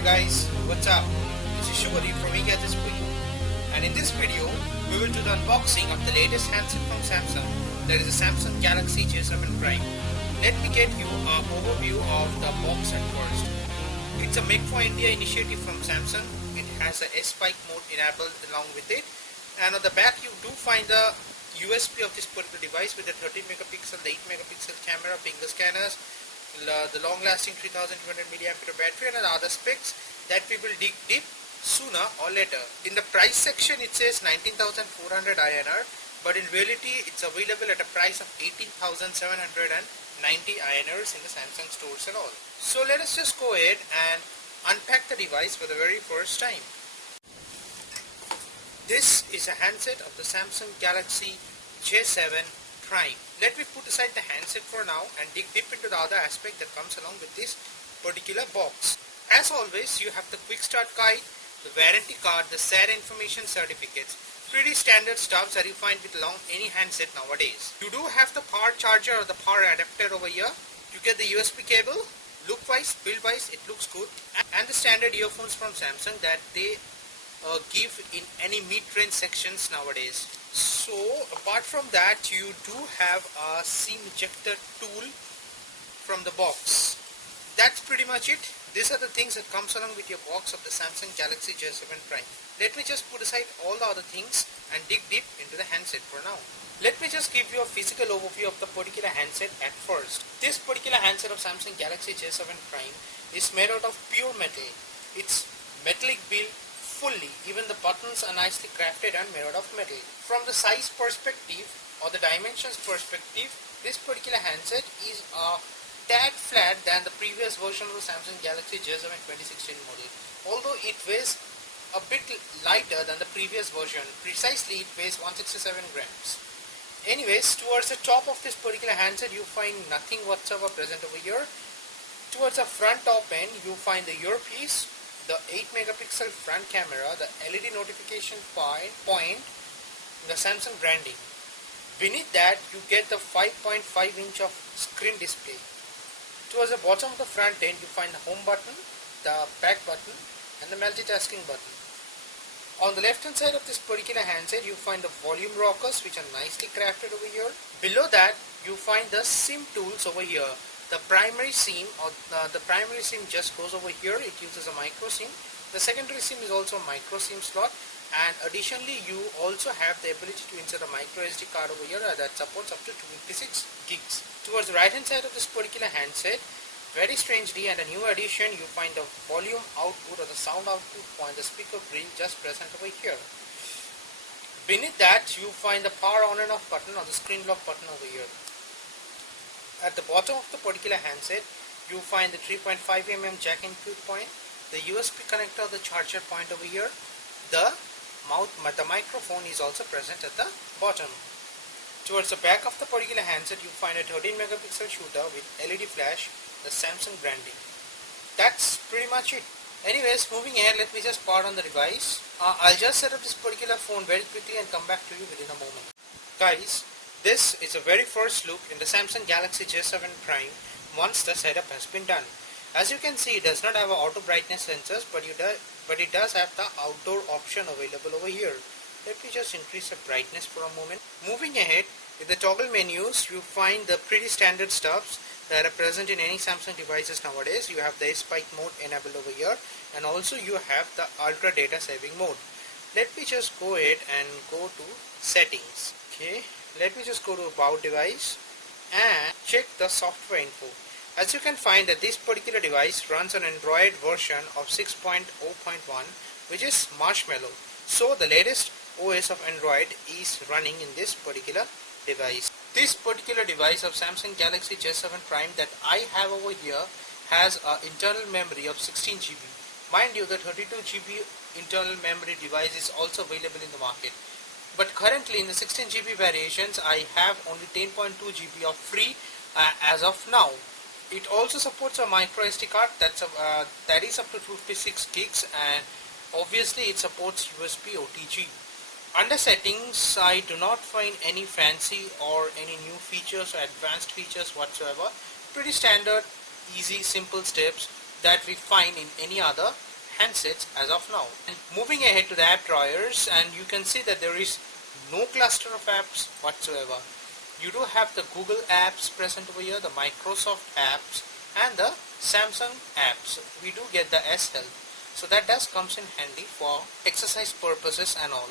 Hey guys, what's up? This is Shubhari from eGadgets for you. And in this video, we will do the unboxing of the latest handset from Samsung. That is the Samsung Galaxy J7 Prime. Let me get you an overview of the box at first. It's a Make for India initiative from Samsung. It has a S-Spike mode enabled along with it. And on the back you do find the USP of this particular device with the 13 megapixel, the 8 megapixel camera, finger scanners, the long-lasting 3200 mAh battery, and other specs that we will dig deep sooner or later. In the price section it says 19,400 INR, but in reality it's available at a price of 18,790 INRs in the Samsung stores and all. So let us just go ahead and unpack the device for the very first time. This is a handset of the Samsung Galaxy J7 Prime. Let me put aside the handset for now and dig deep into the other aspect that comes along with this particular box. As always, you have the quick start guide, the warranty card, the SAR information certificates. Pretty standard stuff that you find with along any handset nowadays. You do have the power charger or the power adapter over here. You get the USB cable. Look wise, build wise, it looks good. And the standard earphones from Samsung that they give in any mid-range sections nowadays. So apart from that, you do have a SIM ejector tool from the box. That's pretty much it. These are the things that comes along with your box of the Samsung Galaxy J7 Prime. Let me just put aside all the other things and dig deep into the handset for now. Let me just give you a physical overview of the particular handset at first. This particular handset of Samsung Galaxy J7 Prime is made out of pure metal. It's metallic build fully. Even the buttons are nicely crafted and made out of metal. From the size perspective or the dimensions perspective, this particular handset is a tad flat than the previous version of the Samsung Galaxy J7 2016 model. Although it weighs a bit lighter than the previous version, precisely it weighs 167 grams. Anyways, towards the top of this particular handset you find nothing whatsoever present over here. Towards the front top end you find the earpiece, the 8 megapixel front camera, the LED notification point, the Samsung branding. Beneath that you get the 5.5 inch of screen display. Towards the bottom of the front end you find the home button, the back button, and the multitasking button. On the left hand side of this particular handset you find the volume rockers, which are nicely crafted over here. Below that you find the SIM tools over here. The primary SIM just goes over here. It uses a micro SIM. The secondary SIM is also a micro SIM slot, and additionally you also have the ability to insert a micro SD card over here that supports up to 256 gigs. Towards the right hand side of this particular handset, very strangely and a new addition, you find the volume output or the sound output point, the speaker grill just present over here. Beneath that you find the power on and off button or the screen lock button over here. At the bottom of the particular handset you find the 3.5mm jack input point, the USB connector, the charger point over here. The microphone is also present at the bottom. Towards the back of the particular handset you find a 13 megapixel shooter with LED flash, the Samsung branding. That's pretty much it. Anyways, moving ahead, let me just power on the device. I'll just set up this particular phone very quickly and come back to you within a moment. Guys, this is a very first look in the Samsung Galaxy J7 Prime once the setup has been done. As you can see, it does not have auto brightness sensors, but it does have the outdoor option available over here. Let me just increase the brightness for a moment. Moving ahead, in the toggle menus, you find the pretty standard stuffs that are present in any Samsung devices nowadays. You have the S-Spike mode enabled over here, and also you have the ultra data saving mode. Let me just go ahead and go to settings. Okay. Let me just go to about device and check the software info. As you can find that this particular device runs an Android version of 6.0.1, which is Marshmallow. So the latest OS of Android is running in this particular device. This particular device of Samsung Galaxy J7 Prime that I have over here has an internal memory of 16 GB. Mind you, the 32 GB internal memory device is also available in the market. But currently in the 16 GB variations I have only 10.2 GB of free as of now. It also supports a micro SD card that is up to 256 gigs, and obviously it supports USB OTG. Under settings, I do not find any fancy or any new features or advanced features whatsoever. Pretty standard, easy, simple steps that we find in any other handsets as of now. And moving ahead to the app drawers, and you can see that there is no cluster of apps whatsoever. You do have the Google apps present over here, the Microsoft apps and the Samsung apps. We do get the S Health, so that does comes in handy for exercise purposes and all.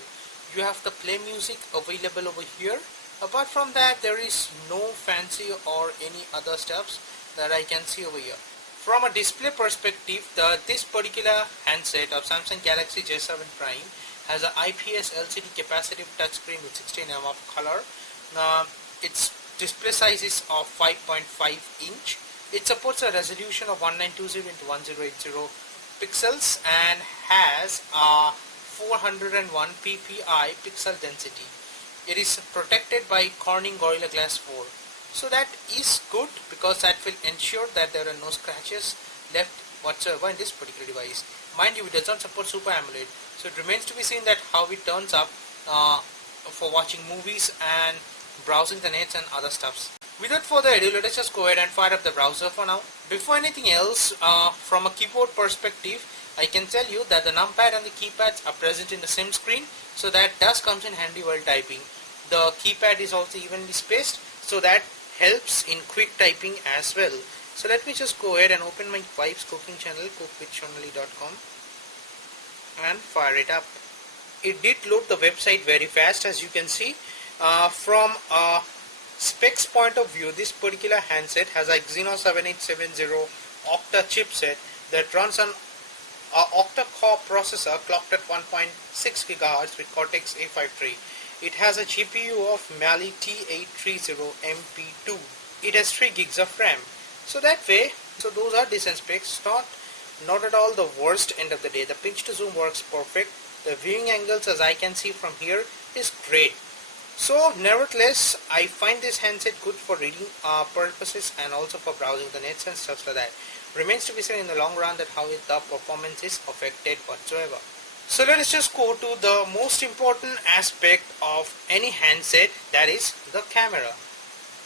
You have the play music available over here. Apart from that, there is no fancy or any other stuffs that I can see over here. From a display perspective, this particular handset of Samsung Galaxy J7 Prime has an IPS LCD capacitive touchscreen with 16 mm of color. Its display size is of 5.5 inch. It supports a resolution of 1920 into 1080 pixels and has a 401 ppi pixel density. It is protected by Corning Gorilla Glass 4. So that is good because that will ensure that there are no scratches left whatsoever in this particular device. Mind you, it does not support Super AMOLED, so it remains to be seen that how it turns up for watching movies and browsing the nets and other stuffs. Without further ado, let us just go ahead and fire up the browser for now. Before anything else, from a keyboard perspective, I can tell you that the numpad and the keypads are present in the same screen, so that does comes in handy while typing. The keypad is also evenly spaced, so that helps in quick typing as well. So let me just go ahead and open my wife's cooking channel, cookwithshonali.com, and fire it up. It did load the website very fast, as you can see. From a specs point of view, this particular handset has a Exynos 7870 octa chipset that runs on an octa-core processor clocked at 1.6 GHz with Cortex A53. It has a GPU of Mali T830MP2. It has 3 gigs of RAM. So that way, so those are decent specs, not at all the worst end of the day. The pinch to zoom works perfect. The viewing angles, as I can see from here, is great. So nevertheless, I find this handset good for reading purposes and also for browsing the nets and stuff like that. Remains to be seen in the long run that how the performance is affected whatsoever. So let us just go to the most important aspect of any handset, that is the camera.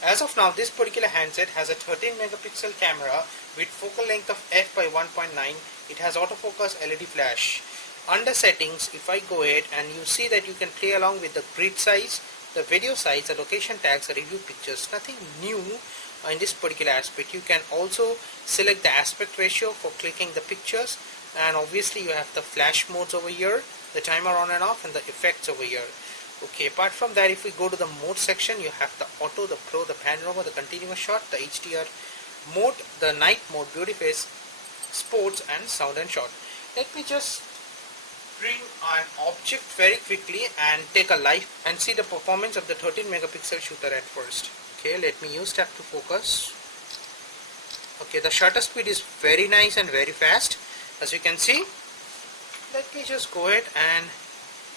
As of now, this particular handset has a 13 megapixel camera with focal length of f by 1.9. It has autofocus LED flash. Under settings, if I go ahead and you see that you can play along with the grid size, the video size, the location tags, the review pictures. Nothing new in this particular aspect. You can also select the aspect ratio for clicking the pictures, and obviously you have the flash modes over here, the timer on and off, and the effects over here. Okay, apart from that, if we go to the mode section, you have the auto, the pro, the panorama, the continuous shot, the HDR mode, the night mode, beauty face, sports, and sound and shot. Let me just bring an object very quickly and take a live and see the performance of the 13 megapixel shooter at first. Okay, let me use tap to focus. Okay, the shutter speed is very nice and very fast, as you can see. Let me just go ahead and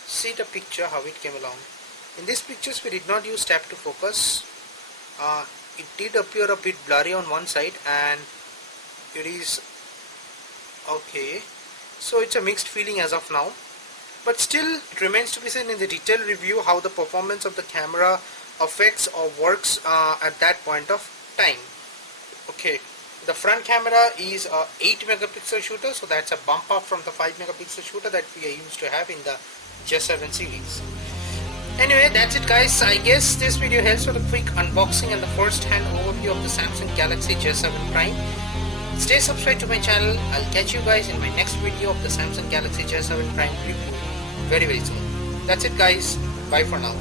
see the picture, how it came along. In these pictures, we did not use tap to focus. It did appear a bit blurry on one side, and it is okay. So it's a mixed feeling as of now, but still it remains to be seen in the detailed review how the performance of the camera affects or works at that point of time. Okay, the front camera is a 8 megapixel shooter, so that's a bump up from the 5 megapixel shooter that we are used to have in the J7 series. Anyway, that's it guys. I guess this video helps with a quick unboxing and the first hand overview of the Samsung Galaxy J7 Prime. Stay subscribed to my channel. I'll catch you guys in my next video of the Samsung Galaxy J7 Prime review very soon. That's it guys. Bye for now.